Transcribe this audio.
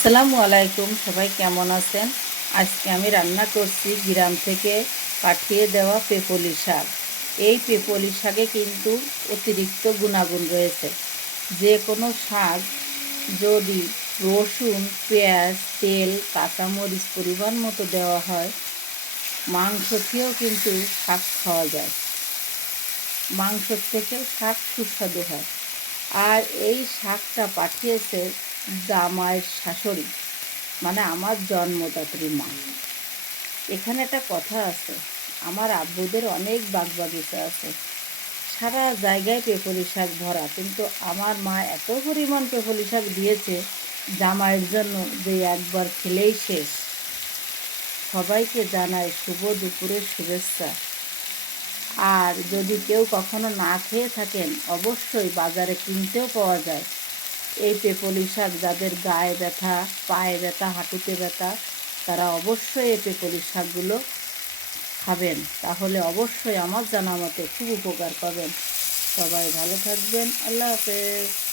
আসসালামু আলাইকুম, সবাই কেমন আছেন? আজকে আমি রান্না করছি গ্রাম থেকে পাঠিয়ে দেওয়া পেপলি শাক। এই পেপলি শাকে কিন্তু অতিরিক্ত গুণাগুণ রয়েছে। যে কোনো শাক যদি রসুন, পেঁয়াজ, তেল, কাঁচামরিচ পরিমাণ মতো দেওয়া হয়, মাংস খেয়েও কিন্তু শাক খাওয়া যায়। মাংসর থেকে শাক সুস্বাদু হয়। আর এই শাকটা পাঠিয়েছে জামাইয়ের শাশুড়ি, মানে আমার জন্মদাত্রী মা। এখানে একটা কথা আছে, আমার আব্বুদের অনেক বাগবাগিচা আছে, সারা জায়গায় পেপলি শাক ভরা, কিন্তু আমার মা এত পরিমাণ পেপলি শাক দিয়েছে জামাইয়ের জন্য যে একবার খেলেই শেষ। সবাইকে জানায় শুভ দুপুরের শুভেচ্ছা। আর যদি কেউ কখনো না খেয়ে থাকেন, অবশ্যই বাজারে কিনতেও পাওয়া যায় এই পেপলি শাক। যাদের গায়ে ব্যথা, পায়ে ব্যথা, হাঁটুতে ব্যথা, তারা অবশ্যই এই পেপলি শাকগুলো খাবেন, তাহলে অবশ্যই আমার জানা মতে খুব উপকার পাবেন। সবাই ভালো থাকবেন। আল্লাহ হাফেজ।